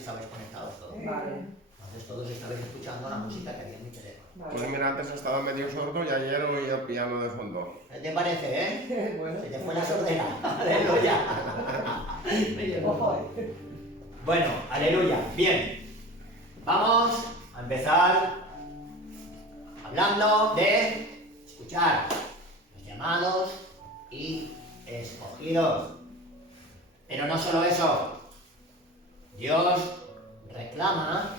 estabais conectados todos. Vale. Entonces todos estabais escuchando la música que había en mi teléfono. Vale. Pues mira, antes estaba medio sordo y ayer oía el piano de fondo. ¿Qué te parece, eh? Bueno. Se te fue la sordera. Aleluya. Ojo, Bueno, aleluya. Bien. Vamos a empezar hablando de escuchar los llamados y escogidos. Pero no solo eso. Dios reclama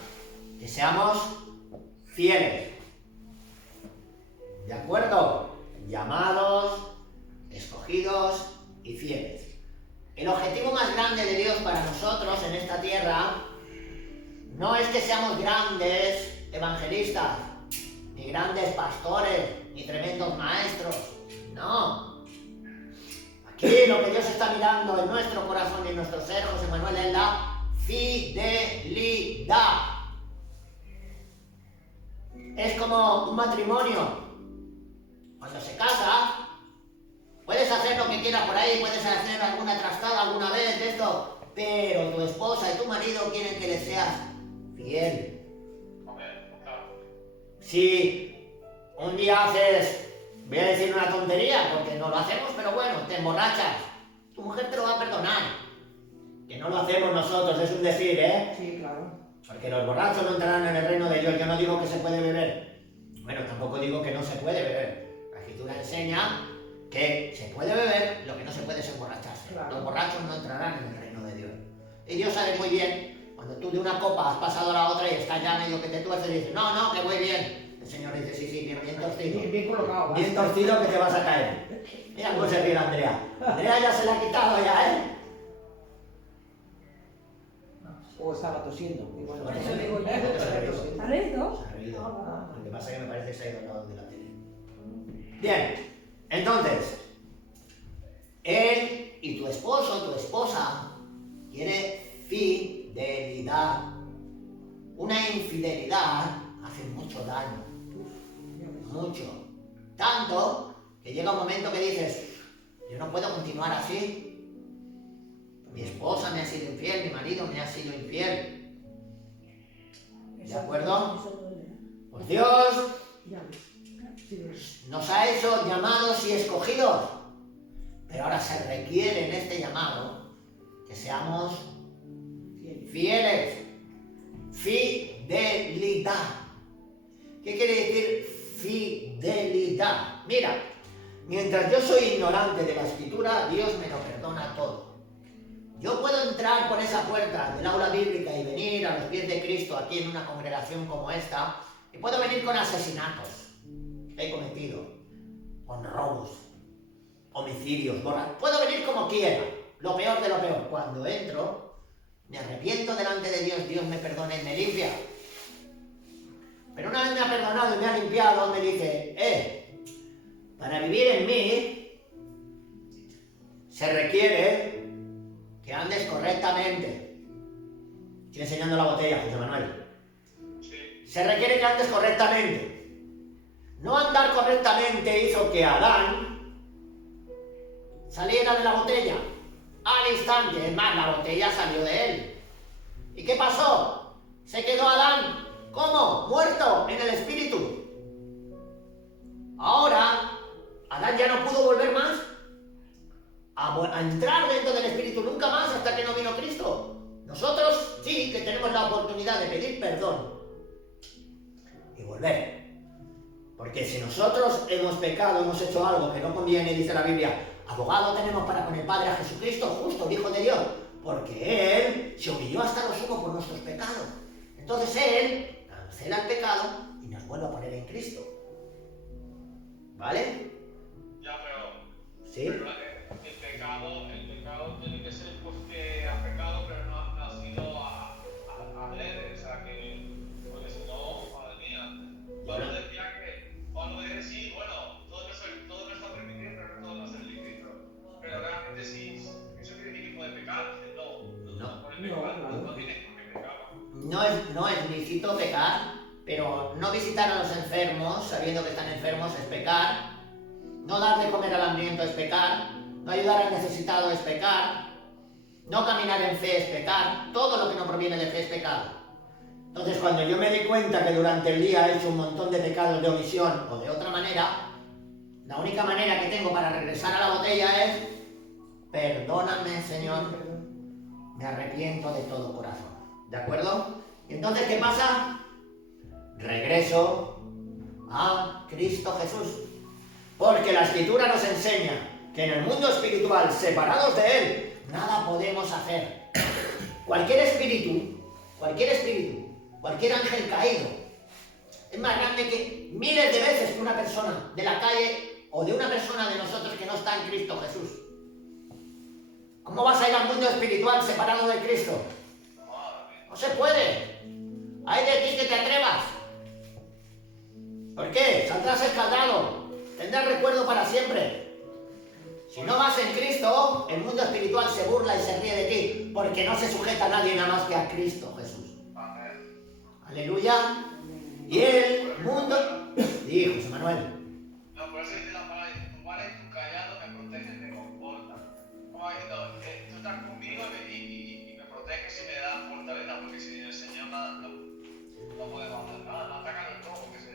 que seamos fieles. ¿De acuerdo? Llamados, escogidos y fieles. El objetivo más grande de Dios para nosotros en esta tierra no es que seamos grandes evangelistas, ni grandes pastores, ni tremendos maestros. No. Aquí lo que Dios está mirando en nuestro corazón y en nuestro ser, José Manuel, es la fidelidad. Es como un matrimonio. Cuando se casa, puedes hacer lo que quieras por ahí, puedes hacer alguna trastada alguna vez de esto, pero tu esposa y tu marido quieren que les seas fiel. Si un día haces, voy a decir una tontería, porque no lo hacemos, pero bueno, te emborrachas, tu mujer te lo va a perdonar. Que no lo hacemos nosotros, es un decir, ¿eh? Sí, claro. Porque los borrachos no entrarán en el reino de Dios. Yo no digo que se puede beber. Bueno, tampoco digo que no se puede beber. La Escritura enseña que se puede beber, lo que no se puede es emborracharse. Claro. Los borrachos no entrarán en el reino de Dios. Y Dios sabe muy bien, cuando tú de una copa has pasado a la otra y estás ya medio que te tuerces y dices, no, no, que voy bien. El Señor dice, sí, sí, bien torcido. Bien colocado. Bien torcido que te vas a caer. Mira cómo se ríe Andrea. Andrea ya se la ha quitado ya, ¿eh? O estaba tosiendo. Igual. Eso digo yo. Se ha reído. ¿Ha leído? Se ha reído. Ah, Lo que pasa es que me parece que se ha ido al lado de la tele. Bien, entonces, él y tu esposo, tu esposa, quiere fidelidad. Una infidelidad hace mucho daño. Mucho. Tanto que llega un momento que dices, yo no puedo continuar así. Mi esposa me ha sido infiel, mi marido me ha sido infiel. ¿De acuerdo? Pues Dios nos ha hecho llamados y escogidos. Pero ahora se requiere en este llamado que seamos fieles. Fidelidad. ¿Qué quiere decir fidelidad? Mira, mientras yo soy ignorante de la Escritura, Dios me lo perdona todo. Yo puedo entrar por esa puerta del aula bíblica y venir a los pies de Cristo aquí en una congregación como esta, y puedo venir con asesinatos que he cometido, con robos, homicidios, borrachos. Puedo venir como quiera, lo peor de lo peor. Cuando entro, me arrepiento delante de Dios, Dios me perdona y me limpia. Pero una vez me ha perdonado y me ha limpiado, me dice, para vivir en mí se requiere que andes correctamente. Estoy enseñando la botella, José Manuel. Se requiere que andes correctamente. No andar correctamente hizo que Adán saliera de la botella al instante. Es más, la botella salió de él. ¿Y qué pasó? Se quedó Adán, ¿cómo? Muerto en el espíritu. Ahora, Adán ya no pudo volver más a entrar dentro del Espíritu nunca más hasta que no vino Cristo. Nosotros sí que tenemos la oportunidad de pedir perdón y volver. Porque si nosotros hemos pecado, hemos hecho algo que no conviene, dice la Biblia, abogado tenemos para con el Padre a Jesucristo, justo, el Hijo de Dios, porque Él se humilló hasta lo sumo por nuestros pecados. Entonces Él cancela el pecado y nos vuelve a poner en Cristo. ¿Vale? Ya, pero... ¿Sí? Pero el pecado tiene que ser porque has pecado, pero no ha sido a leer, o sea que... Porque si no, madre mía... Pablo decía que... Pablo dice, sí, bueno, todo no está permitido, pero no todo no es lícito. Pero realmente sí, eso quiere decir que puede pecar. No. Por el pecado no tienes por qué pecar. No es lícito pecar, pero no visitar a los enfermos sabiendo que están enfermos es pecar. No dar de comer al hambriento es pecar. No ayudar al necesitado es pecar. No caminar en fe es pecar, todo lo que no proviene de fe es pecado. Entonces, cuando yo me di cuenta que durante el día he hecho un montón de pecados de omisión o de otra manera, la única manera que tengo para regresar a la botella es: perdóname, Señor, me arrepiento de todo corazón. ¿De acuerdo? Y entonces, ¿qué pasa? Regreso a Cristo Jesús. Porque la Escritura nos enseña que en el mundo espiritual, separados de Él, nada podemos hacer. Cualquier espíritu, cualquier ángel caído, es más grande que miles de veces que una persona de la calle o de una persona de nosotros que no está en Cristo Jesús. ¿Cómo vas a ir al mundo espiritual separado de Cristo? No se puede. Hay de ti que te atrevas. ¿Por qué? Saldrás escaldado. Tendrás recuerdo para siempre. Si no vas en Cristo, el mundo espiritual se burla y se ríe de ti, porque no se sujeta a nadie nada más que a Cristo Jesús. Aleluya. Y el mundo... Sí, José Manuel. No, por eso dice la palabra, tu vara y tu callado me protegen, me confortan. Como diciendo, tú estás conmigo y me proteges y me das fortaleza, porque sin el Señor no podemos hacer nada, no atacan todo, porque se...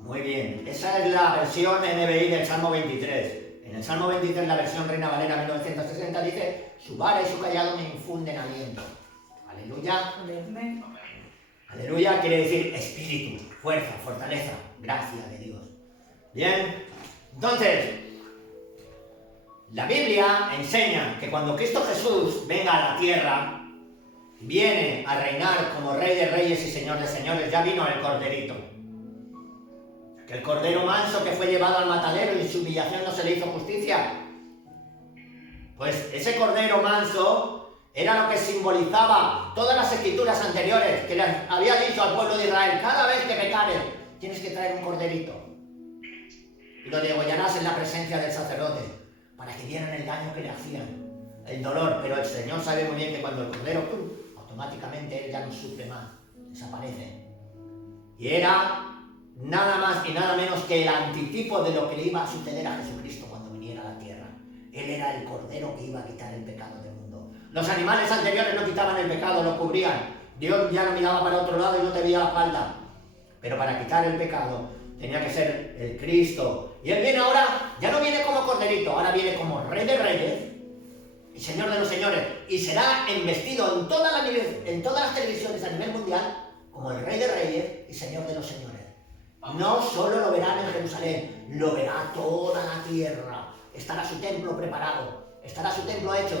Muy bien, esa es la versión NBI del Salmo 23. En el Salmo 23, la versión Reina Valera 1960 dice: su vara y su callado me infunden aliento. Aleluya. Aleluya quiere decir espíritu, fuerza, fortaleza, gracia de Dios. Bien, entonces, la Biblia enseña que cuando Cristo Jesús venga a la tierra, viene a reinar como Rey de Reyes y Señor de Señores. Ya vino el Corderito. Que el Cordero manso que fue llevado al matadero y en su humillación no se le hizo justicia. Pues ese Cordero manso era lo que simbolizaba todas las escrituras anteriores que les había dicho al pueblo de Israel: cada vez que pecares, tienes que traer un corderito. Y lo degollarás en la presencia del sacerdote, para que vieran el daño que le hacían, el dolor. Pero el Señor sabe muy bien que cuando el cordero, automáticamente él ya no sufre más, desaparece. Y era nada más y nada menos que el antitipo de lo que le iba a suceder a Jesucristo cuando viniera a la tierra. Él era el cordero que iba a quitar el pecado del mundo. Los animales anteriores no quitaban el pecado, lo cubrían. Dios ya no miraba para otro lado y no te veía la falda. Pero para quitar el pecado tenía que ser el Cristo. Y Él viene ahora, ya no viene como corderito, ahora viene como Rey de Reyes y Señor de los Señores. Y será embestido en todas las televisiones a nivel mundial como el Rey de Reyes y Señor de los Señores. No solo lo verán en Jerusalén, lo verá toda la tierra. Estará su templo preparado, estará su templo hecho.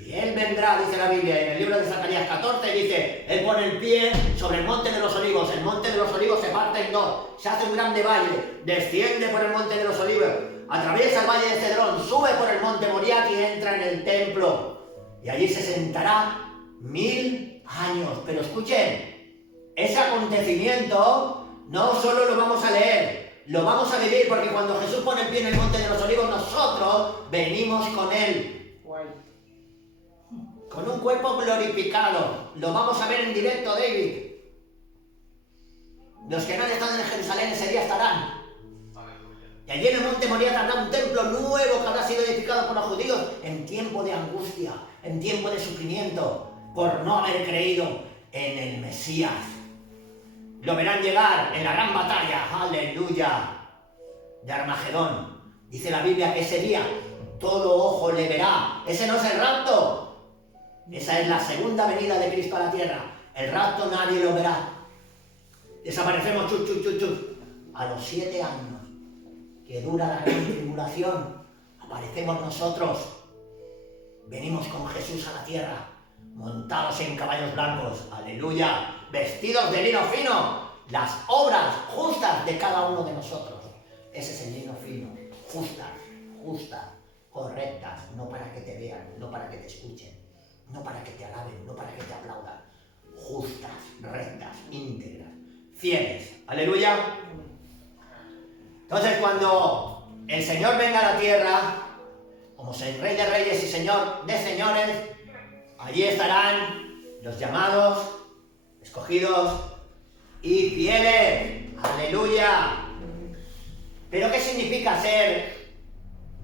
Y Él vendrá, dice la Biblia, en el libro de Zacarías 14, dice: Él pone el pie sobre el monte de los olivos. El monte de los olivos se parte en dos, se hace un grande valle, desciende por el monte de los olivos, atraviesa el valle de Cedrón, sube por el monte Moriah y entra en el templo. Y allí se sentará 1000 años. Pero escuchen, ese acontecimiento no solo lo vamos a leer, lo vamos a vivir, porque cuando Jesús pone el pie en el monte de los olivos, nosotros venimos con Él. Con un cuerpo glorificado. Lo vamos a ver en directo, David. Los que no han estado en Jerusalén ese día estarán. Y allí en el monte Moriah habrá un templo nuevo que habrá sido edificado por los judíos en tiempo de angustia, en tiempo de sufrimiento, por no haber creído en el Mesías. Lo verán llegar en la gran batalla, aleluya, de Armagedón. Dice la Biblia que ese día todo ojo le verá. Ese no es el rapto. Esa es la segunda venida de Cristo a la tierra. El rapto nadie lo verá. Desaparecemos a los 7 años que dura la gran tribulación. Aparecemos nosotros. Venimos con Jesús a la tierra, montados en caballos blancos, aleluya, vestidos de lino fino, las obras justas de cada uno de nosotros. Ese es el lino fino, justas, correctas, no para que te vean, no para que te escuchen, no para que te alaben, no para que te aplaudan, justas, rectas, íntegras, fieles, aleluya. Entonces, cuando el Señor venga a la tierra, como Rey de Reyes y Señor de Señores, allí estarán los llamados, escogidos y fieles. ¡Aleluya! ¿Pero qué significa ser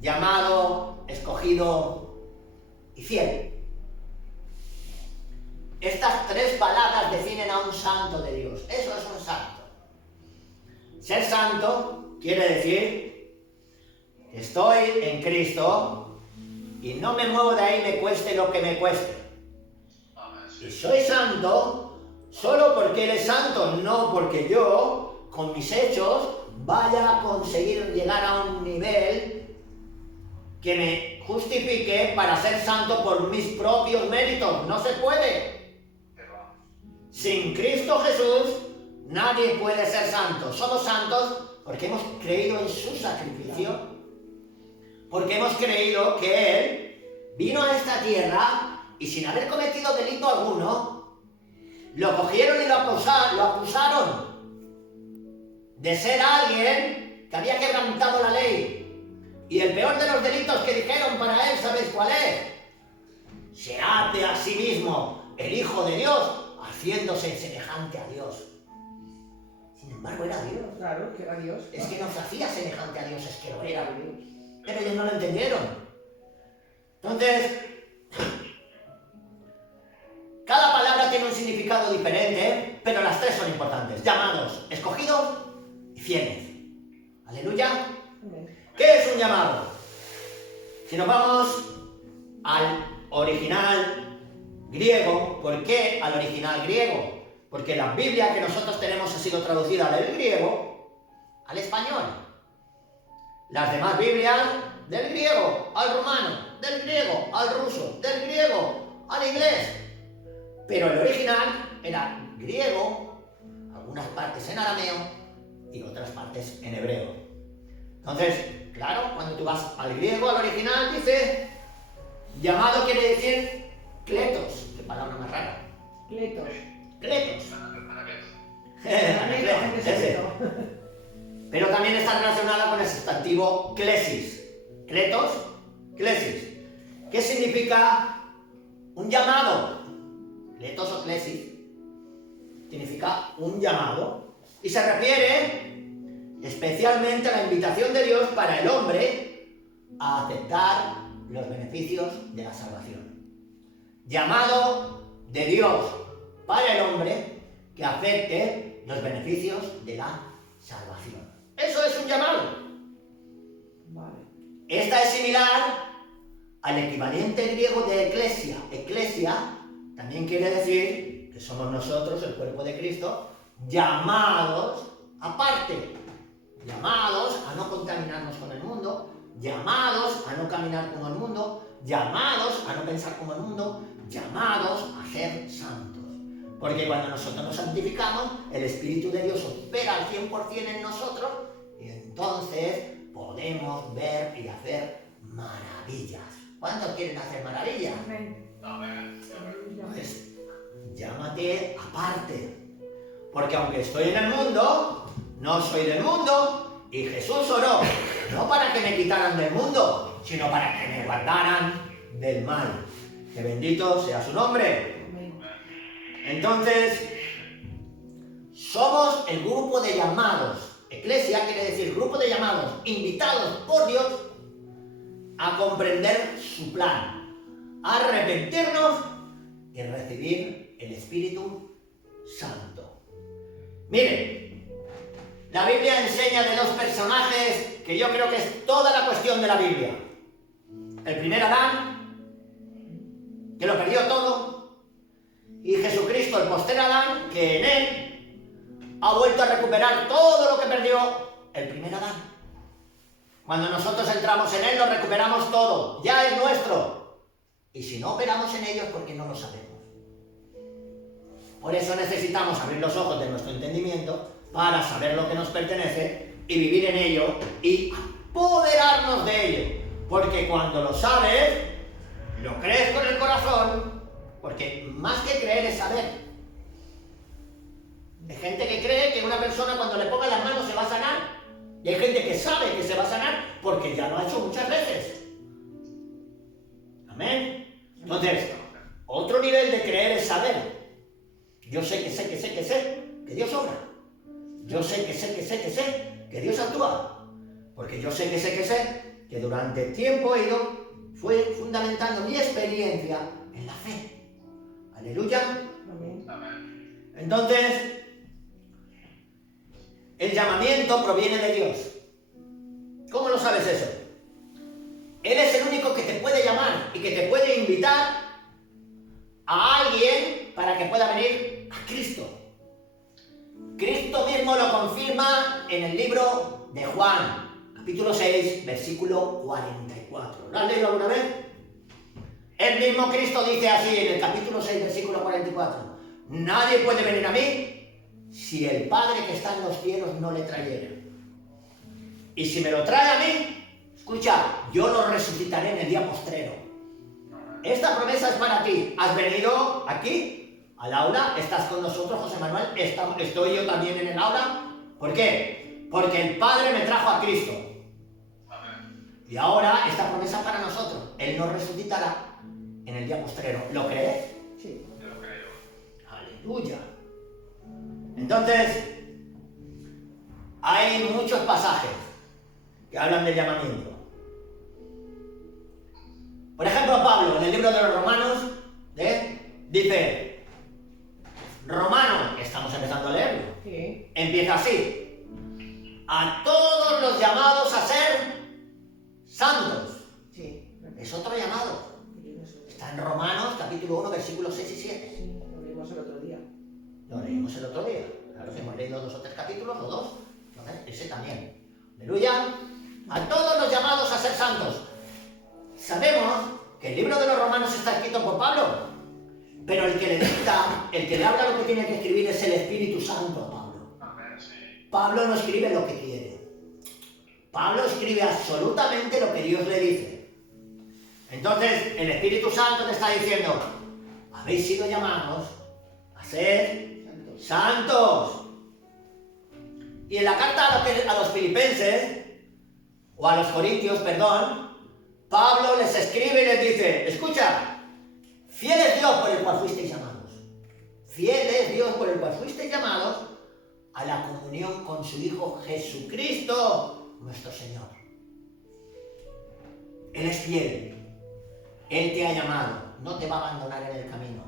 llamado, escogido y fiel? Estas tres palabras definen a un santo de Dios. Eso es un santo. Ser santo quiere decir que estoy en Cristo y no me muevo de ahí, me cueste lo que me cueste. Y soy santo solo porque Él es santo, no porque yo, con mis hechos, vaya a conseguir llegar a un nivel que me justifique para ser santo por mis propios méritos. No se puede. Sin Cristo Jesús, nadie puede ser santo. Somos santos porque hemos creído en su sacrificio, porque hemos creído que Él vino a esta tierra y sin haber cometido delito alguno, lo cogieron y lo acusaron de ser alguien que había quebrantado la ley. Y el peor de los delitos que dijeron para él, ¿sabéis cuál es? Se hace a sí mismo el Hijo de Dios, haciéndose semejante a Dios. Sin embargo, era Dios. Claro, que era Dios. Es que nos hacía semejante a Dios, es que lo era. Pero ellos no lo entendieron. Entonces, cada palabra tiene un significado diferente, pero las tres son importantes. Llamados, escogidos y fieles. Aleluya. ¿Qué es un llamado? Si nos vamos al original griego, ¿por qué al original griego? Porque la Biblia que nosotros tenemos ha sido traducida del griego al español. Las demás Biblias del griego al rumano, del griego al ruso, del griego al inglés. Pero el original era griego, algunas partes en arameo y otras partes en hebreo. Entonces, claro, cuando tú vas al griego, al original, dice llamado quiere decir kletos. Qué palabra más rara. Kletos. Kletos. Ese. Pero también está relacionada con el sustantivo klesis. Kletos, klesis. ¿Qué significa un llamado? Kletos o klesis significa un llamado y se refiere especialmente a la invitación de Dios para el hombre a aceptar los beneficios de la salvación. Llamado de Dios para el hombre que acepte los beneficios de la salvación. Eso es un llamado. Vale. Esta es similar al equivalente griego de eclesia. Eclesia también quiere decir que somos nosotros, el cuerpo de Cristo, llamados aparte. Llamados a no contaminarnos con el mundo, llamados a no caminar como el mundo, llamados a no pensar como el mundo, llamados a ser santos. Porque cuando nosotros nos santificamos, el Espíritu de Dios opera al 100% en nosotros y entonces podemos ver y hacer maravillas. ¿Cuántos quieren hacer maravillas? Pues llámate aparte. Porque aunque estoy en el mundo, no soy del mundo, y Jesús oró, no para que me quitaran del mundo, sino para que me guardaran del mal. Que bendito sea su nombre. Entonces, somos el grupo de llamados. Eclesia quiere decir grupo de llamados, invitados por Dios a comprender su plan, a arrepentirnos y recibir el Espíritu Santo. Miren, la Biblia enseña de dos personajes que yo creo que es toda la cuestión de la Biblia. El primer Adán, que lo perdió todo, y Jesucristo, el postrer Adán, que en él ha vuelto a recuperar todo lo que perdió el primer Adán. Cuando nosotros entramos en él, lo recuperamos todo, ya es nuestro. Y si no operamos en ello es porque no lo sabemos. Por eso necesitamos abrir los ojos de nuestro entendimiento para saber lo que nos pertenece y vivir en ello y apoderarnos de ello. Porque cuando lo sabes, lo crees con el corazón, porque más que creer es saber. Hay gente que cree que una persona cuando le ponga las manos se va a sanar. Y hay gente que sabe que se va a sanar porque ya lo ha hecho muchas veces. Amén. Entonces, otro nivel de creer es saber. Yo sé que Dios obra. Yo sé que Dios actúa. Porque yo sé que durante tiempo he ido, fue fundamentando mi experiencia en la fe. Aleluya. Entonces, el llamamiento proviene de Dios. ¿Cómo lo sabes eso? Él es el único que te puede llamar y que te puede invitar a alguien para que pueda venir a Cristo. Cristo mismo lo confirma en el libro de Juan, capítulo 6, versículo 44. ¿Lo has leído alguna vez? El mismo Cristo dice así en el capítulo 6, versículo 44. Nadie puede venir a mí si el Padre que está en los cielos no le trayera. Y si me lo trae a mí, escucha, yo lo resucitaré en el día postrero. Esta promesa es para ti. ¿Has venido aquí al aula? ¿Estás con nosotros, José Manuel? ¿Estoy yo también en el aula? ¿Por qué? Porque el Padre me trajo a Cristo. Y ahora esta promesa es para nosotros. Él nos resucitará en el día postrero. ¿Lo crees? Sí. Yo lo creo. Aleluya. Entonces, hay muchos pasajes que hablan del llamamiento. Por ejemplo, Pablo, en el libro de los Romanos, dice, Romano, estamos empezando a leerlo, Sí. empieza así, a todos los llamados a ser santos. Sí. Es otro llamado. Está en Romanos, capítulo 1, versículos 6 y 7. Sí, lo leímos el otro día. Lo leímos el otro día. Claro que hemos leído 2 o 3 capítulos, o 2. Entonces, ese también. Aleluya. A todos los llamados a ser santos. Sabemos que el libro de los Romanos está escrito por Pablo, pero el que le dicta, el que le habla lo que tiene que escribir es el Espíritu Santo a Pablo. Amén, sí. Pablo no escribe lo que quiere. Pablo escribe absolutamente lo que Dios le dice. Entonces, el Espíritu Santo te está diciendo, habéis sido llamados a ser santos. Y en la carta a los filipenses, o a los corintios, perdón, Pablo les escribe y les dice, escucha, fiel es Dios por el cual fuisteis llamados. Fiel es Dios por el cual fuisteis llamados a la comunión con su Hijo Jesucristo, nuestro Señor. Él es fiel. Él te ha llamado, no te va a abandonar en el camino.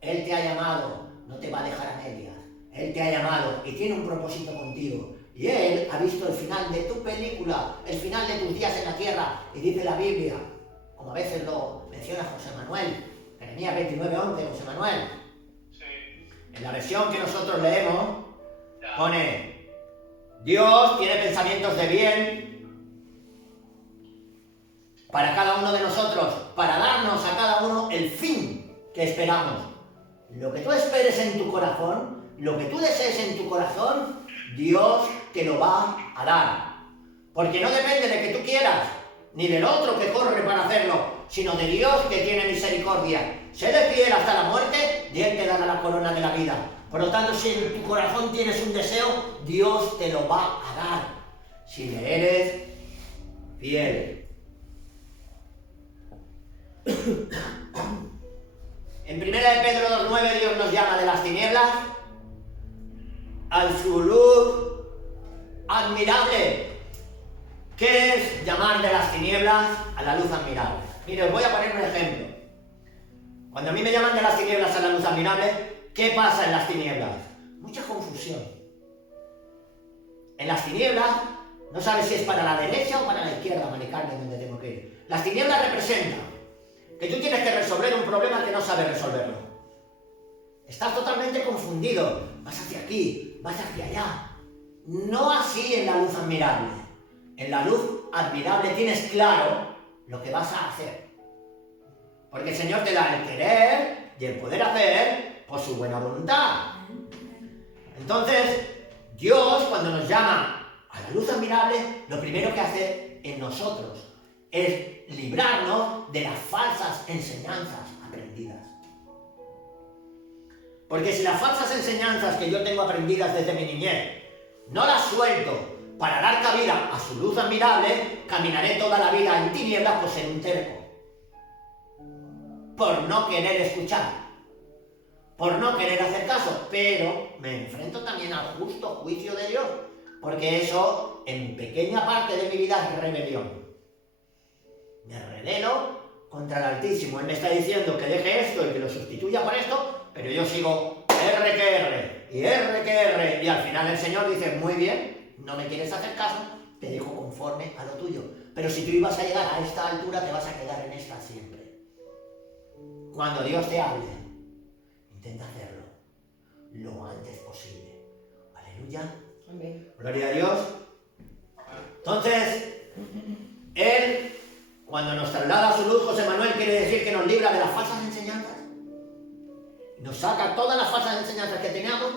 Él te ha llamado, no te va a dejar a medias. Él te ha llamado y tiene un propósito contigo. Y Él ha visto el final de tu película, el final de tus días en la tierra. Y dice la Biblia, como a veces lo menciona José Manuel, Jeremías 29:11, José Manuel. Sí. En la versión que nosotros leemos, pone, Dios tiene pensamientos de bien para cada uno de nosotros, para darnos a cada uno el fin que esperamos. Lo que tú esperes en tu corazón, lo que tú desees en tu corazón, Dios te lo va a dar. Porque no depende de que tú quieras, ni del otro que corre para hacerlo, sino de Dios que tiene misericordia. Séle fiel hasta la muerte y Él te dará la corona de la vida. Por lo tanto, si en tu corazón tienes un deseo, Dios te lo va a dar. Si le eres fiel. En 1 Pedro 2:9 Dios nos llama de las tinieblas a su luz admirable. ¿Qué es llamar de las tinieblas a la luz admirable? Mire, os voy a poner un ejemplo. Cuando a mí me llaman de las tinieblas a la luz admirable, ¿qué pasa en las tinieblas? Mucha confusión. En las tinieblas no sabes si es para la derecha o para la izquierda, Mari Carmen, donde tengo que ir. Las tinieblas representan que tú tienes que resolver un problema que no sabes resolverlo. Estás totalmente confundido. Vas hacia aquí, vas hacia allá. No así en la luz admirable. En la luz admirable tienes claro lo que vas a hacer. Porque el Señor te da el querer y el poder hacer por su buena voluntad. Entonces, Dios, cuando nos llama a la luz admirable, lo primero que hace en nosotros es librarnos de las falsas enseñanzas aprendidas. Porque si las falsas enseñanzas que yo tengo aprendidas desde mi niñez no las suelto para dar cabida a su luz admirable, caminaré toda la vida en tinieblas por ser un terco. Por no querer escuchar, por no querer hacer caso, pero me enfrento también al justo juicio de Dios, porque eso en pequeña parte de mi vida es rebelión. Me rebelo contra el Altísimo. Él me está diciendo que deje esto y que lo sustituya por esto, pero yo sigo R que R. y R que R. Y al final el Señor dice, muy bien, no me quieres hacer caso, te dejo conforme a lo tuyo. Pero si tú ibas a llegar a esta altura, te vas a quedar en esta siempre. Cuando Dios te hable, intenta hacerlo lo antes posible. Aleluya. Amén. Gloria a Dios. Entonces, Él, cuando nos traslada su luz, José Manuel, quiere decir que nos libra de las falsas enseñanzas. Nos saca todas las falsas enseñanzas que teníamos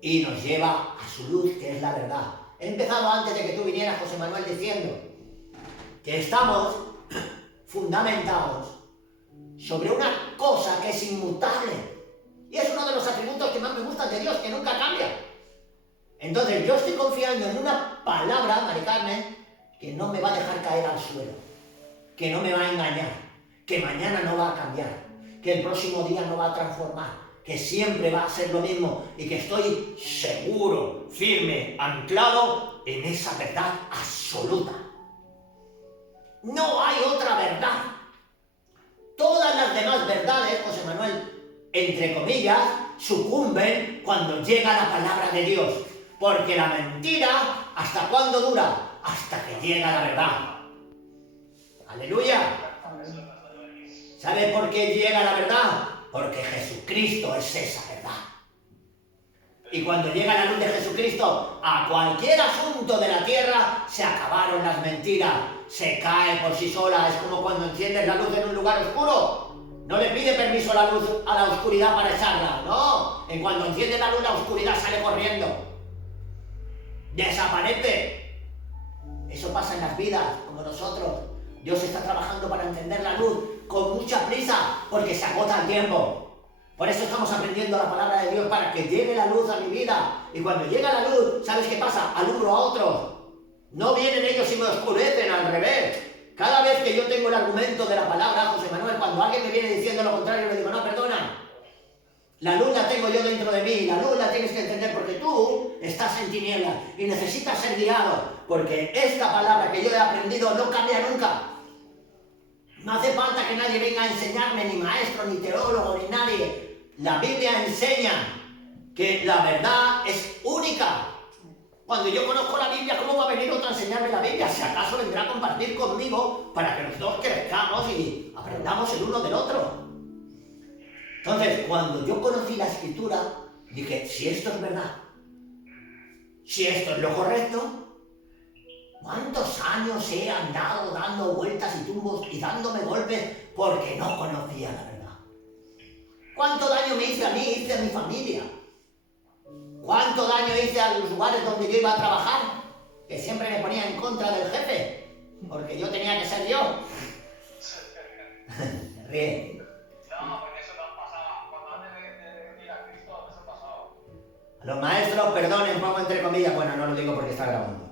y nos lleva a su luz, que es la verdad. He empezado antes de que tú vinieras, José Manuel, diciendo que estamos fundamentados sobre una cosa que es inmutable. Y es uno de los atributos que más me gustan de Dios, que nunca cambia. Entonces yo estoy confiando en una palabra, Mari Carmen, que no me va a dejar caer al suelo, que no me va a engañar, que mañana no va a cambiar, que el próximo día no va a transformar, que siempre va a ser lo mismo y que estoy seguro, firme, anclado en esa verdad absoluta. No hay otra verdad. Todas las demás verdades, José Manuel, entre comillas, sucumben cuando llega la palabra de Dios. Porque la mentira, ¿hasta cuándo dura? Hasta que llega la verdad. ¡Aleluya! ¿Sabe por qué llega la verdad? Porque Jesucristo es esa verdad. Y cuando llega la luz de Jesucristo a cualquier asunto de la tierra, se acabaron las mentiras. Se cae por sí sola. Es como cuando enciendes la luz en un lugar oscuro. No le pide permiso a la luz, a la oscuridad para echarla. No. En cuanto enciende la luz, la oscuridad sale corriendo. Desaparece. Eso pasa en las vidas, como nosotros. Dios está trabajando para encender la luz con mucha prisa, porque se agota el tiempo. Por eso estamos aprendiendo la palabra de Dios, para que llegue la luz a mi vida. Y cuando llega la luz, ¿sabes qué pasa? Alumbro a otros. No vienen ellos y me oscurecen, al revés. Cada vez que yo tengo el argumento de la palabra, José Manuel, cuando alguien me viene diciendo lo contrario, le digo, no, perdona. La luz la tengo yo dentro de mí, la luz la tienes que entender porque tú estás en tinieblas y necesitas ser guiado, porque esta palabra que yo he aprendido no cambia nunca. No hace falta que nadie venga a enseñarme, ni maestro, ni teólogo, ni nadie. La Biblia enseña que la verdad es única. Cuando yo conozco la Biblia, ¿cómo va a venir otro a enseñarme la Biblia? Si acaso vendrá a compartir conmigo para que los dos crezcamos y aprendamos el uno del otro. Entonces, cuando yo conocí la Escritura, dije, si esto es verdad, si esto es lo correcto, ¿cuántos años he andado dando vueltas y tumbos y dándome golpes porque no conocía la verdad? ¿Cuánto daño me hice a mí, hice a mi familia? ¿Cuánto daño hice a los lugares donde yo iba a trabajar? Que siempre me ponía en contra del jefe, porque yo tenía que ser yo. Se ríe. No, porque eso nos pasaba. Cuando antes de venir a Cristo, eso pasaba. Los maestros, perdonen, pongo entre comillas, bueno, no lo digo porque está grabando.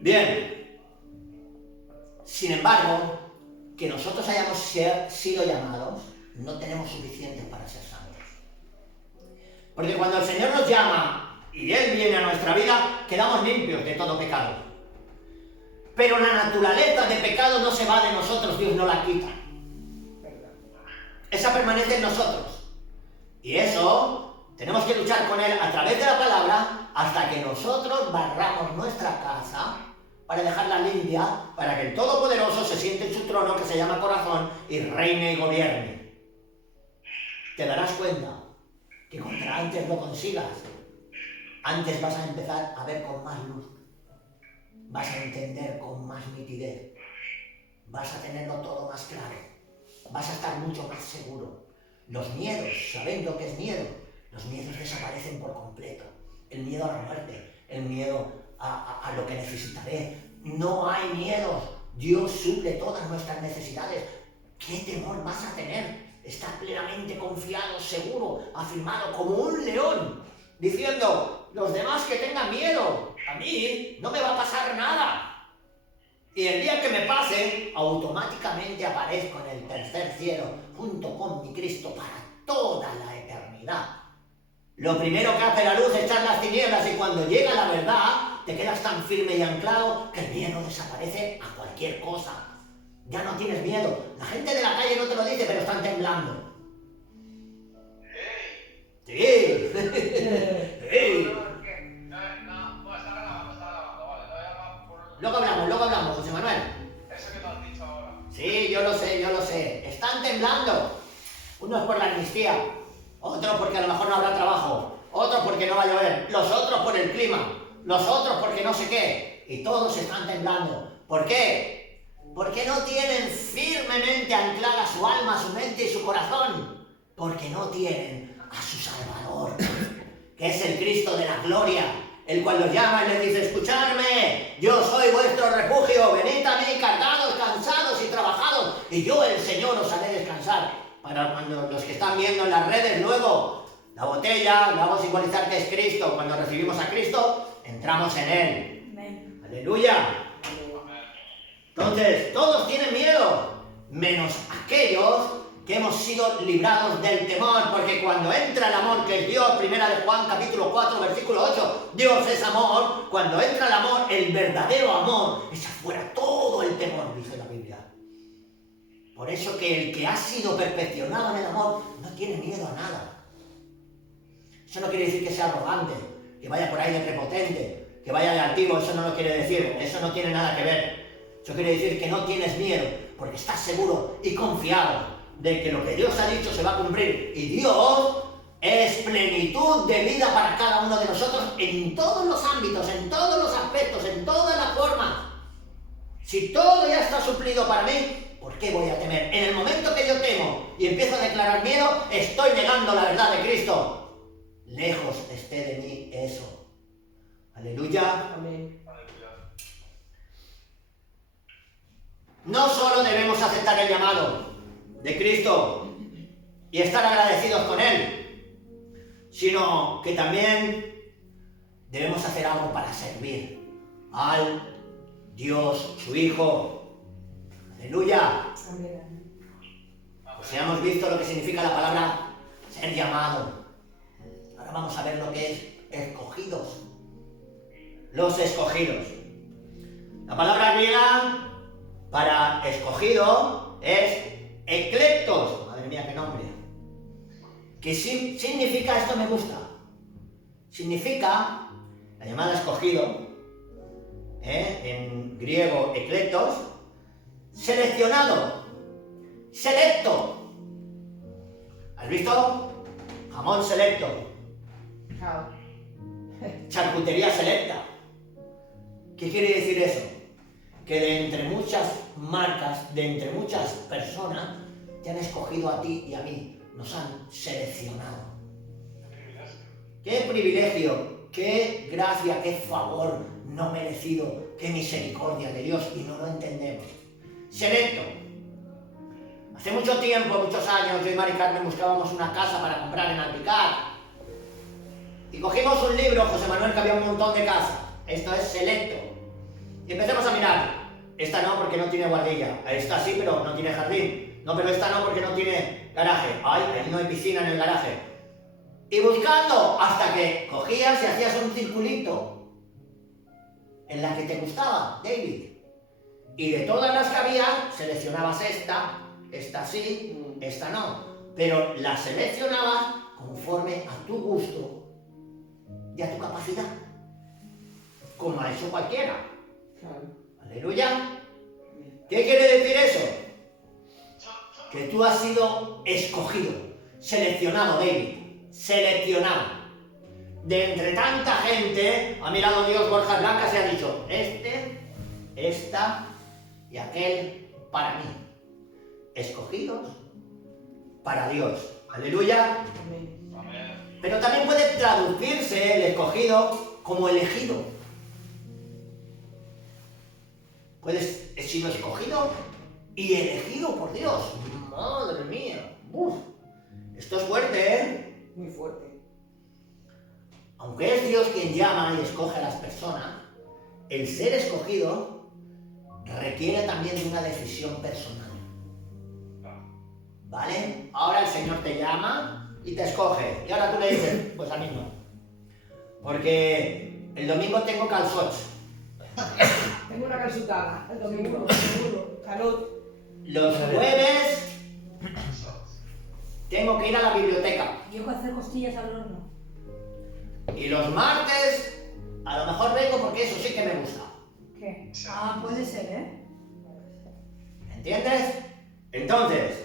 Bien. Sin embargo, que nosotros hayamos sido llamados, no tenemos suficientes para ser santos. Porque cuando el Señor nos llama y Él viene a nuestra vida, quedamos limpios de todo pecado. Pero la naturaleza de pecado no se va de nosotros, Dios no la quita. Esa permanece en nosotros. Y eso tenemos que luchar con Él a través de la palabra hasta que nosotros barramos nuestra casa para dejarla limpia, para que el Todopoderoso se siente en su trono que se llama corazón y reine y gobierne. Te darás cuenta que contra antes lo consigas, antes vas a empezar a ver con más luz, vas a entender con más nitidez, vas a tenerlo todo más claro, vas a estar mucho más seguro. Los miedos, ¿sabéis lo que es miedo? Los miedos desaparecen por completo. El miedo a la muerte, el miedo a lo que necesitaré. No hay miedos. Dios suple todas nuestras necesidades. ¿Qué temor vas a tener? Estás plenamente confiado, seguro, afirmado como un león, diciendo, los demás que tengan miedo, a mí no me va a pasar nada. Y el día que me pase, automáticamente aparezco en el tercer cielo, junto con mi Cristo para toda la eternidad. Lo primero que hace la luz es echar las tinieblas, y cuando llega la verdad, te quedas tan firme y anclado que el miedo desaparece a cualquier cosa. Ya no tienes miedo. La gente de la calle no te lo dice, pero están temblando. Sí, otros porque a lo mejor no habrá trabajo, otros porque no va a llover, los otros por el clima, los otros porque no sé qué, y todos están temblando. ¿Por qué? Porque no tienen firmemente anclada su alma, su mente y su corazón, porque no tienen a su Salvador, que es el Cristo de la gloria, el cual los llama y les dice: escuchadme, yo soy vuestro refugio, venid a mí cargados, cansados y trabajados, y yo el Señor os haré descansar. Para cuando los que están viendo en las redes luego, la botella la hago simbolizar que es Cristo. Cuando recibimos a Cristo, entramos en Él. Amén. ¡Aleluya! Entonces, todos tienen miedo, menos aquellos que hemos sido librados del temor, porque cuando entra el amor, que es Dios, primera de Juan, capítulo 4, versículo 8, Dios es amor. Cuando entra el amor, el verdadero amor, echa fuera todo el temor, dice la Biblia. Por eso que el que ha sido perfeccionado en el amor no tiene miedo a nada. Eso no quiere decir que sea arrogante, que vaya por ahí de prepotente, que vaya de altivo, eso no lo quiere decir, eso no tiene nada que ver. Eso quiere decir que no tienes miedo, porque estás seguro y confiado de que lo que Dios ha dicho se va a cumplir. Y Dios es plenitud de vida para cada uno de nosotros en todos los ámbitos, en todos los aspectos, en todas las formas. Si todo ya está suplido para mí, ¿por qué voy a temer? En el momento que yo temo y empiezo a declarar miedo, estoy negando la verdad de Cristo. Lejos esté de mí eso. Aleluya. Amén. No solo debemos aceptar el llamado de Cristo y estar agradecidos con Él, sino que también debemos hacer algo para servir al Dios, su Hijo. Aleluya. Amén. Pues ya hemos visto lo que significa la palabra ser llamado. Ahora vamos a ver lo que es escogidos. Los escogidos. La palabra griega para escogido es eclectos. Madre mía, qué nombre. ¿Qué significa esto? Me gusta. Significa, la llamada escogido, en griego eclectos, seleccionado, selecto. ¿Has visto? Jamón selecto, Chao. charcutería selecta. ¿Qué quiere decir eso? Que de entre muchas marcas, de entre muchas personas, te han escogido a ti y a mí, nos han seleccionado. ¡Qué privilegio! ¡Qué gracia! ¡Qué favor no merecido! ¡Qué misericordia de Dios! Y no lo entendemos. Selecto. Hace mucho tiempo, muchos años, yo y Mari Carmen buscábamos una casa para comprar en Alpicat. Y cogimos un libro, José Manuel, que había un montón de casas. Esto es selecto. Y empezamos a mirar. Esta no, porque no tiene guardilla. Esta sí, pero no tiene jardín. No, pero esta no, porque no tiene garaje. Ay, ahí no hay piscina en el garaje. Y buscando hasta que cogías y hacías un circulito en la que te gustaba, David. Y de todas las que había, seleccionabas esta sí, esta no. Pero la seleccionabas conforme a tu gusto y a tu capacidad. Como ha hecho cualquiera. Claro. Aleluya. ¿Qué quiere decir eso? Que tú has sido escogido, seleccionado, David. Seleccionado. De entre tanta gente, ha mirado Dios borjas blancas y ha dicho: esta y aquel para mí. Escogidos para Dios. Aleluya. Amén. Pero también puede traducirse el escogido como elegido. He sido escogido y elegido por Dios. Madre mía. Uf. Esto es fuerte, ¿eh? Muy fuerte. Aunque es Dios quien llama y escoge a las personas, el ser escogido requiere también de una decisión personal. ¿Vale? Ahora el Señor te llama y te escoge. Y ahora tú le dices: pues a mí no. Porque el domingo tengo calzots. Tengo una calzutada el domingo. Seguro. Salud. Los jueves tengo que ir a la biblioteca. Yo con hacer costillas al horno. Y los martes a lo mejor vengo porque eso sí que me gusta. ¿Qué? Ah, puede ser, ¿eh? ¿Entiendes? Entonces,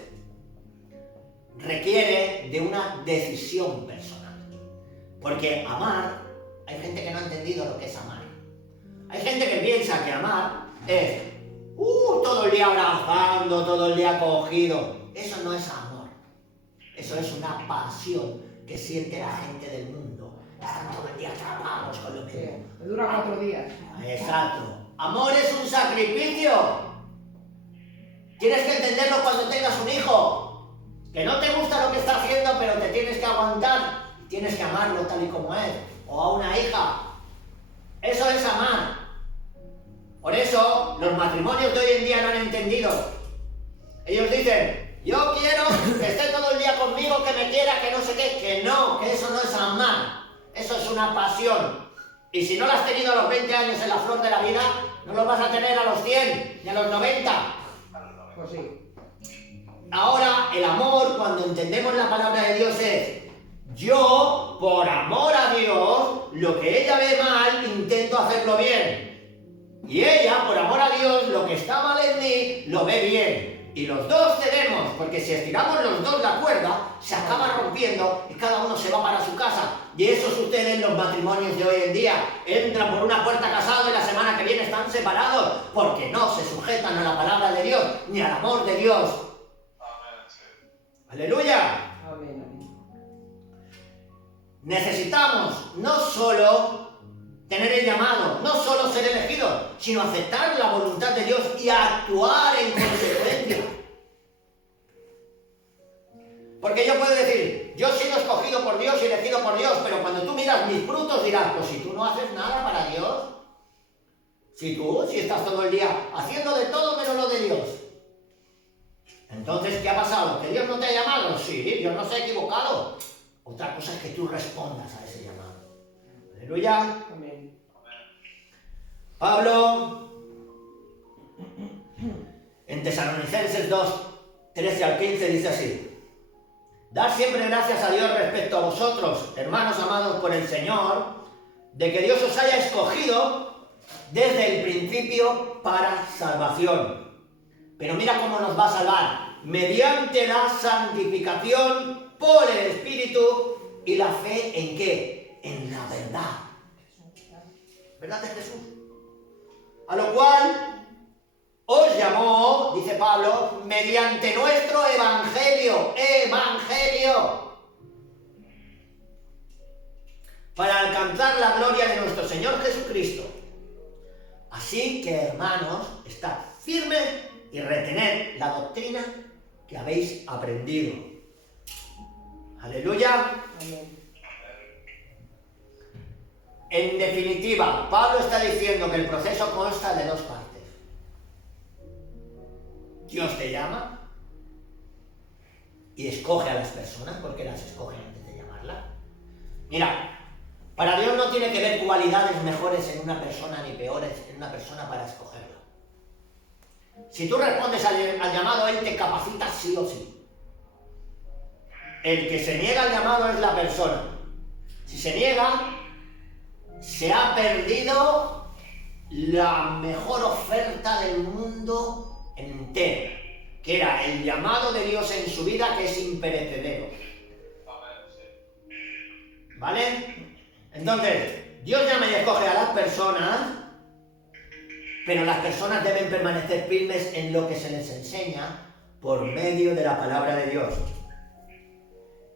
requiere de una decisión personal. Porque amar, hay gente que no ha entendido lo que es amar. Hay gente que piensa que amar es todo el día abrazando, todo el día cogido. Eso no es amor. Eso es una pasión que siente la gente del mundo. Están todo el día atrapados con lo mismo. Me dura 4 días. Exacto. Amor es un sacrificio. Tienes que entenderlo cuando tengas un hijo. Que no te gusta lo que está haciendo, pero te tienes que aguantar. Tienes que amarlo tal y como es. O a una hija. Eso es amar. Por eso, los matrimonios de hoy en día no han entendido. Ellos dicen, yo quiero que esté todo el día conmigo, que me quiera, que no sé qué. Que no, que eso no es amar. Eso es una pasión. Y si no lo has tenido a los 20 años en la flor de la vida, no lo vas a tener a los 100, ni a los 90. Pues sí. Ahora, el amor, cuando entendemos la palabra de Dios es, yo, por amor a Dios, lo que ella ve mal, intento hacerlo bien. Y ella, por amor a Dios, lo que está mal en mí, lo ve bien. Y los dos cedemos, porque si estiramos los dos la cuerda, se acaba rompiendo y cada uno se va para su casa. Y eso sucede en los matrimonios de hoy en día. Entran por una puerta casados y la semana que viene están separados, porque no se sujetan a la palabra de Dios, ni al amor de Dios. ¡Aleluya! Amén. Necesitamos no solo tener el llamado, no solo ser elegidos, sino aceptar la voluntad de Dios y actuar en consecuencia. Porque yo puedo decir, yo he sido escogido por Dios y elegido por Dios, pero cuando tú miras mis frutos dirás, pues si tú no haces nada para Dios, si estás todo el día haciendo de todo menos lo de Dios. Entonces, ¿qué ha pasado? ¿Que Dios no te ha llamado? Sí, Dios no se ha equivocado. Otra cosa es que tú respondas a ese llamado. Aleluya. Amén. Pablo, en Tesalonicenses 2, 13 al 15 dice así: Dar siempre gracias a Dios respecto a vosotros, hermanos amados por el Señor, de que Dios os haya escogido desde el principio para salvación. Pero mira cómo nos va a salvar: mediante la santificación por el Espíritu y la fe ¿en qué? En la verdad. ¿Verdad de Jesús? A lo cual os llamó, dice Pablo, mediante nuestro evangelio, para alcanzar la gloria de nuestro Señor Jesucristo. Así que, hermanos, estad firmes y retened la doctrina que habéis aprendido. Aleluya. Amén. En definitiva, Pablo está diciendo que el proceso consta de dos partes. Dios te llama y escoge a las personas, porque las escoge antes de llamarlas. Mira, para Dios no tiene que ver cualidades mejores en una persona ni peores en una persona para escogerla. Si tú respondes al llamado, Él te capacita sí o sí. El que se niega al llamado es la persona. Si se niega, se ha perdido la mejor oferta del mundo entero, que era el llamado de Dios en su vida, que es imperecedero. ¿Vale? Entonces, Dios llama y escoge a las personas, pero las personas deben permanecer firmes en lo que se les enseña por medio de la palabra de Dios.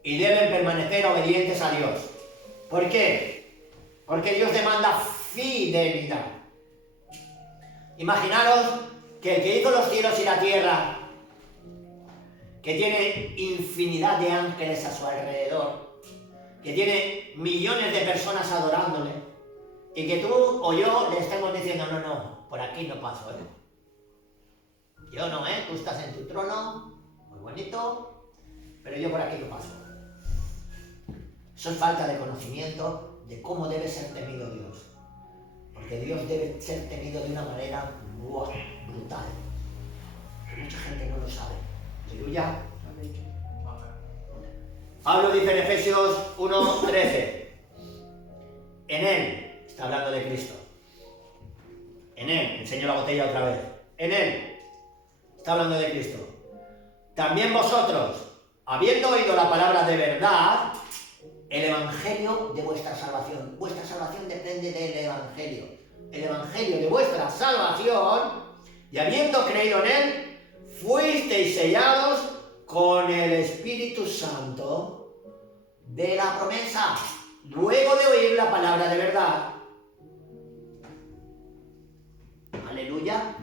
Y deben permanecer obedientes a Dios. ¿Por qué? Porque Dios demanda fidelidad. Imaginaros que el que hizo los cielos y la tierra, que tiene infinidad de ángeles a su alrededor, que tiene millones de personas adorándole, y que tú o yo le estemos diciendo, no, por aquí no paso, Yo no, tú estás en tu trono, muy bonito, pero yo por aquí no paso. Eso es falta de conocimiento de cómo debe ser temido Dios. Porque Dios debe ser temido de una manera brutal. Pero mucha gente no lo sabe. Aleluya. Pablo dice en Efesios 1:13: en Él, está hablando de Cristo. En Él, enseño la botella otra vez. En Él, está hablando de Cristo. También vosotros, habiendo oído la palabra de verdad, el evangelio de vuestra salvación. Vuestra salvación depende del evangelio. El evangelio de vuestra salvación, y habiendo creído en él, fuisteis sellados con el Espíritu Santo de la promesa, luego de oír la palabra de verdad. Aleluya.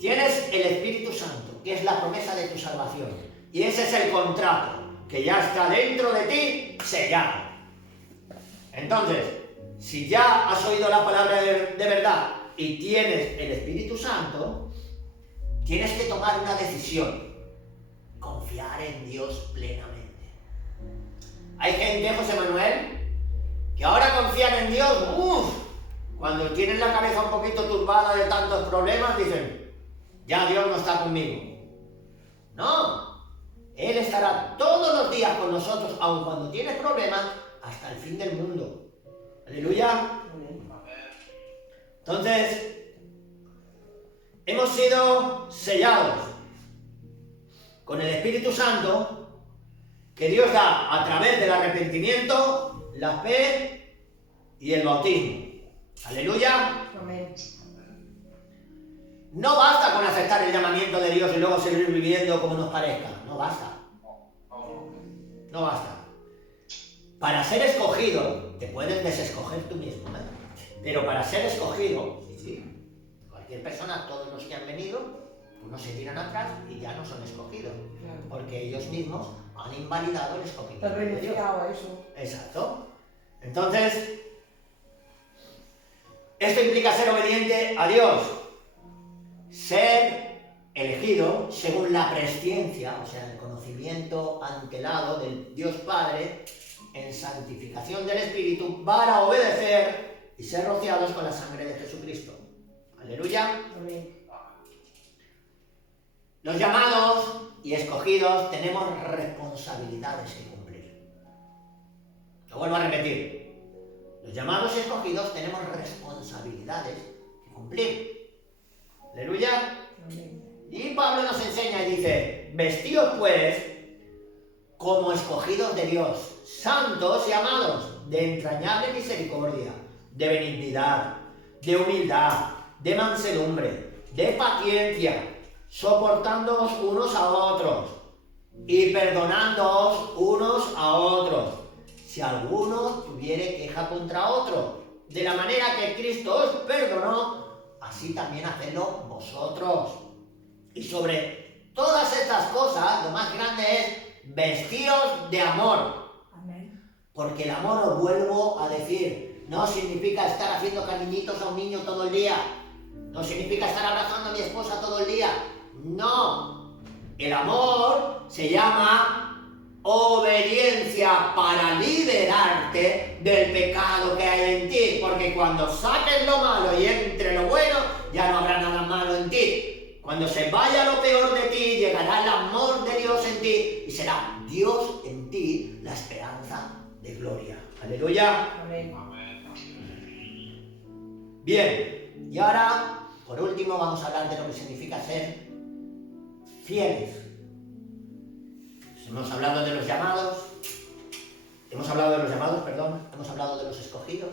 Tienes el Espíritu Santo, que es la promesa de tu salvación. Y ese es el contrato, que ya está dentro de ti, sellado. Entonces, si ya has oído la palabra de verdad y tienes el Espíritu Santo, tienes que tomar una decisión. Confiar en Dios plenamente. Hay gente, José Manuel, que ahora confían en Dios, cuando tienen la cabeza un poquito turbada de tantos problemas, dicen, ya Dios no está conmigo. No, Él estará todos los días con nosotros, aun cuando tienes problemas, hasta el fin del mundo. Aleluya. Entonces, hemos sido sellados con el Espíritu Santo que Dios da a través del arrepentimiento, la fe y el bautismo. Aleluya. Amén. No basta con aceptar el llamamiento de Dios y luego seguir viviendo como nos parezca. No basta. No basta. Para ser escogido, te puedes desescoger tú mismo, ¿eh? Pero para ser escogido, sí, cualquier persona, todos los que han venido, unos se tiran atrás y ya no son escogidos. Claro. Porque ellos mismos han invalidado el Te has escogimiento de Dios. renunciado a eso. Exacto. Entonces, esto implica ser obediente a Dios. Ser elegido según la presciencia, o sea, el conocimiento antelado del Dios Padre, en santificación del Espíritu, para obedecer y ser rociados con la sangre de Jesucristo. Aleluya. Amén. Los llamados y escogidos tenemos responsabilidades que cumplir. Lo vuelvo a repetir. Los llamados y escogidos tenemos responsabilidades que cumplir. Aleluya. Amén. Y Pablo nos enseña y dice, vestíos pues como escogidos de Dios, santos y amados, de entrañable misericordia, de benignidad, de humildad, de mansedumbre, de paciencia, soportándoos unos a otros y perdonándoos unos a otros, si alguno tuviere queja contra otro, de la manera que Cristo os perdonó, así también hacedlo vosotros. Y sobre todas estas cosas, lo más grande es vestíos de amor. Amén. Porque el amor, os vuelvo a decir, no significa estar haciendo cariñitos a un niño todo el día. No significa estar abrazando a mi esposa todo el día. No. El amor se llama obediencia para liberarte del pecado que hay en ti. Porque cuando saques lo malo y entre lo bueno, ya no habrá nada malo en ti. Cuando se vaya lo peor de ti, llegará el amor de Dios en ti y será Dios en ti la esperanza de gloria. Aleluya. Amén. Bien, y ahora, por último, vamos a hablar de lo que significa ser fieles. Hemos hablado de los llamados, hemos hablado de los escogidos,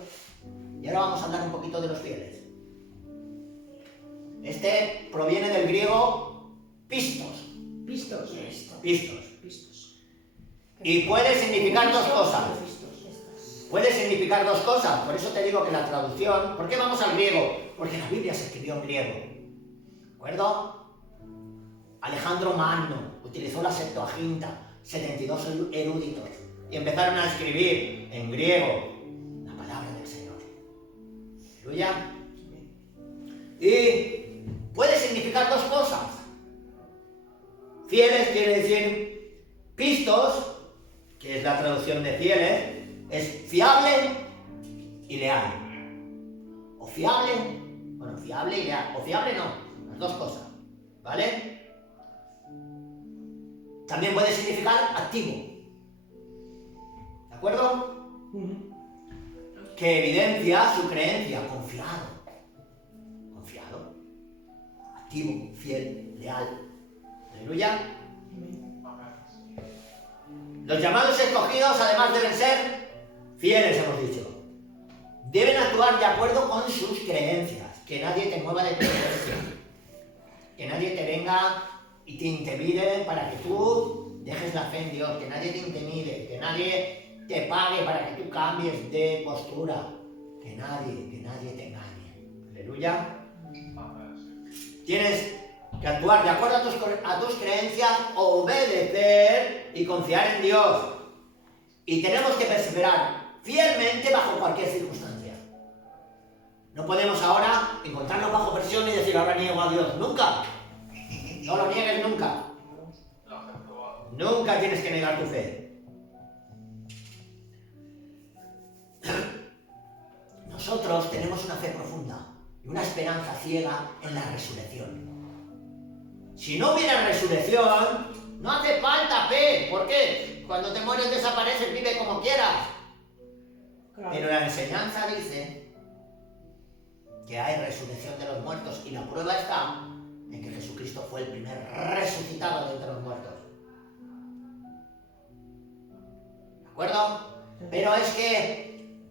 y ahora vamos a hablar un poquito de los fieles. Este proviene del griego pistos. Pistos. Pistos. Pistos. Y puede significar dos cosas. Pistos. Puede significar dos cosas, por eso te digo que la traducción... ¿Por qué vamos al griego? Porque la Biblia se escribió en griego. ¿De acuerdo? Alejandro Magno utilizó la Septuaginta, 72 eruditos, y empezaron a escribir en griego la palabra del Señor. ¿Aleluya? Y puede significar dos cosas. Fieles quiere decir pistos, que es la traducción de fieles, es fiable y leal. O fiable y leal. O fiable no, las dos cosas. ¿Vale? También puede significar activo. ¿De acuerdo? Que evidencia su creencia, confiado. Activo, fiel, leal. Aleluya. Los llamados escogidos además deben ser fieles, hemos dicho. Deben actuar de acuerdo con sus creencias, que nadie te mueva de tu creencia, que nadie te venga y te intimide para que tú dejes la fe en Dios, que nadie te intimide, que nadie te pague para que tú cambies de postura, que nadie te engañe. Aleluya. Tienes que actuar de acuerdo a tus creencias, obedecer y confiar en Dios. Y tenemos que perseverar fielmente bajo cualquier circunstancia. No podemos ahora encontrarnos bajo presión y decir, ahora niego a Dios. Nunca. No lo niegues nunca. Nunca tienes que negar tu fe. Nosotros tenemos una fe profunda y una esperanza ciega en la resurrección. Si no hubiera resurrección, no hace falta fe. ¿Por qué? Cuando te mueres desapareces, vive como quieras. Claro. Pero la enseñanza dice que hay resurrección de los muertos y la prueba está en que Jesucristo fue el primer resucitado de entre los muertos. ¿De acuerdo? Pero es que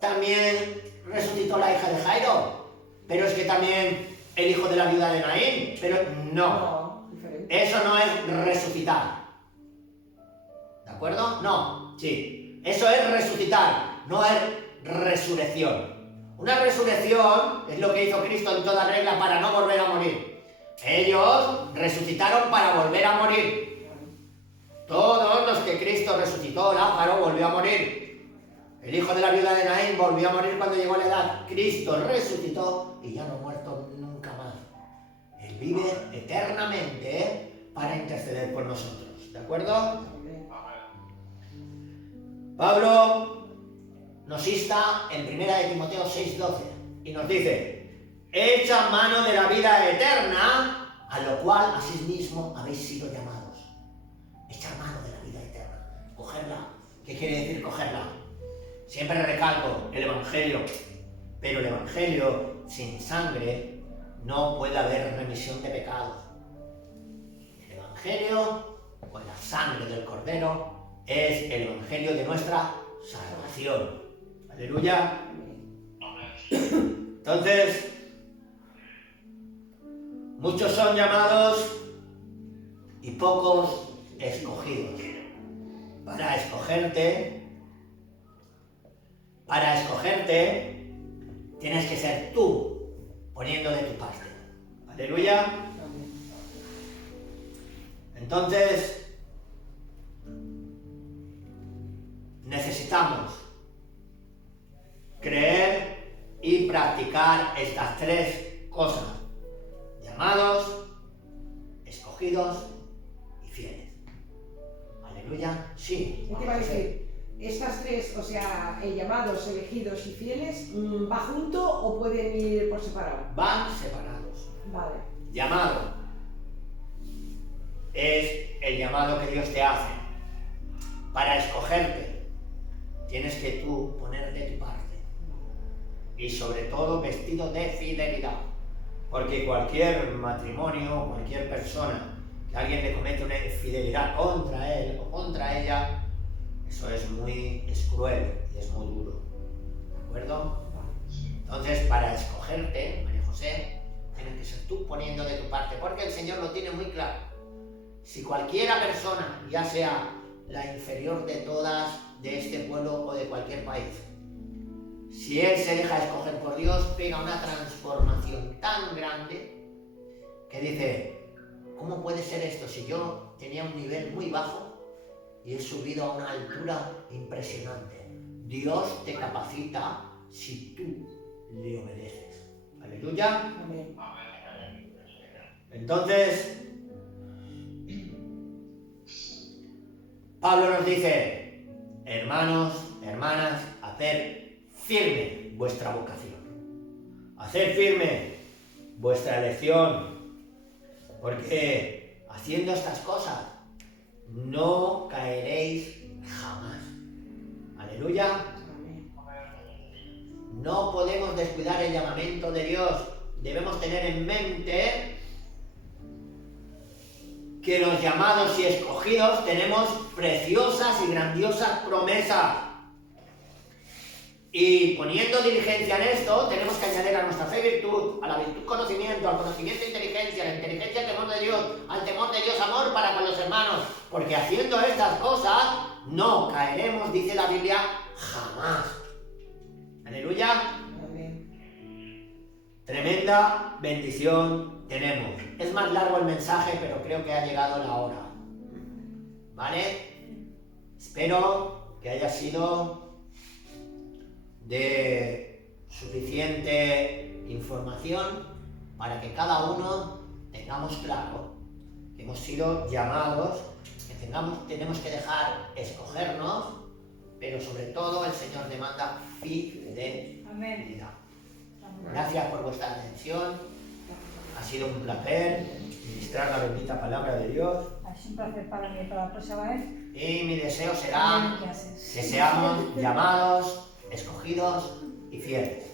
también resucitó la hija de Jairo, pero es que también el hijo de la viuda de Naín, pero no. Diferente. Eso no es resucitar. ¿De acuerdo? No, sí. Eso es resucitar, no es resurrección. Una resurrección es lo que hizo Cristo en toda regla para no volver a morir. Ellos resucitaron para volver a morir. Todos los que Cristo resucitó, Lázaro volvió a morir. El hijo de la viuda de Naín volvió a morir cuando llegó a la edad. Cristo resucitó y ya no ha muerto nunca más. Él vive eternamente para interceder por nosotros. ¿De acuerdo? Pablo nos insta en 1 Timoteo 6:12 y nos dice: echa mano de la vida eterna, a lo cual asimismo habéis sido llamados. Echar mano de la vida eterna, cogerla. ¿Qué quiere decir cogerla? Siempre recalco el Evangelio, pero el Evangelio sin sangre no puede haber remisión de pecados. El Evangelio con la sangre del Cordero es el Evangelio de nuestra salvación. Aleluya. Entonces, muchos son llamados y pocos escogidos. Para escogerte, tienes que ser tú poniendo de tu parte. Aleluya. Entonces, necesitamos creer y practicar estas tres cosas: llamados, escogidos y fieles. Aleluya. Sí. ¿Qué te va a decir? Estas tres, o sea, llamados, elegidos y fieles, ¿va junto o pueden ir por separado? Van separados. Vale. Llamado es el llamado que Dios te hace. Para escogerte, tienes que tú poner de tu parte. Y sobre todo vestido de fidelidad. Porque cualquier matrimonio, cualquier persona que alguien le comete una infidelidad contra él o contra ella, eso es cruel y es muy duro. ¿De acuerdo? Entonces, para escogerte, María José, tienes que ser tú poniendo de tu parte, porque el Señor lo tiene muy claro. Si cualquiera persona, ya sea la inferior de todas de este pueblo o de cualquier país, si él se deja escoger por Dios, pega una transformación tan grande que dice: ¿cómo puede ser esto si yo tenía un nivel muy bajo y he subido a una altura impresionante? Dios te capacita si tú le obedeces. Aleluya. Amén. Entonces, Pablo nos dice: hermanos, hermanas, haced firme vuestra vocación, haced firme vuestra elección, porque haciendo estas cosas no caeréis jamás. Aleluya. No podemos descuidar el llamamiento de Dios. Debemos tener en mente que los llamados y escogidos tenemos preciosas y grandiosas promesas. Y poniendo diligencia en esto, tenemos que añadir a nuestra fe virtud, a la virtud conocimiento, al conocimiento inteligencia, a la inteligencia temor de Dios, al temor de Dios amor para con los hermanos, porque haciendo estas cosas no caeremos, dice la Biblia, jamás. Aleluya. Amén. Tremenda bendición tenemos. Es más largo el mensaje, pero creo que ha llegado la hora. ¿Vale? Espero que haya sido de suficiente información para que cada uno tengamos claro que hemos sido llamados, que tenemos que dejar escogernos, pero sobre todo el Señor demanda fidelidad. Amén. Gracias por vuestra atención. Ha sido un placer ministrar la bendita palabra de Dios. Es un placer para mí para la próxima vez. Y mi deseo será ¿Qué haces? que seamos llamados, escogidos y fieles.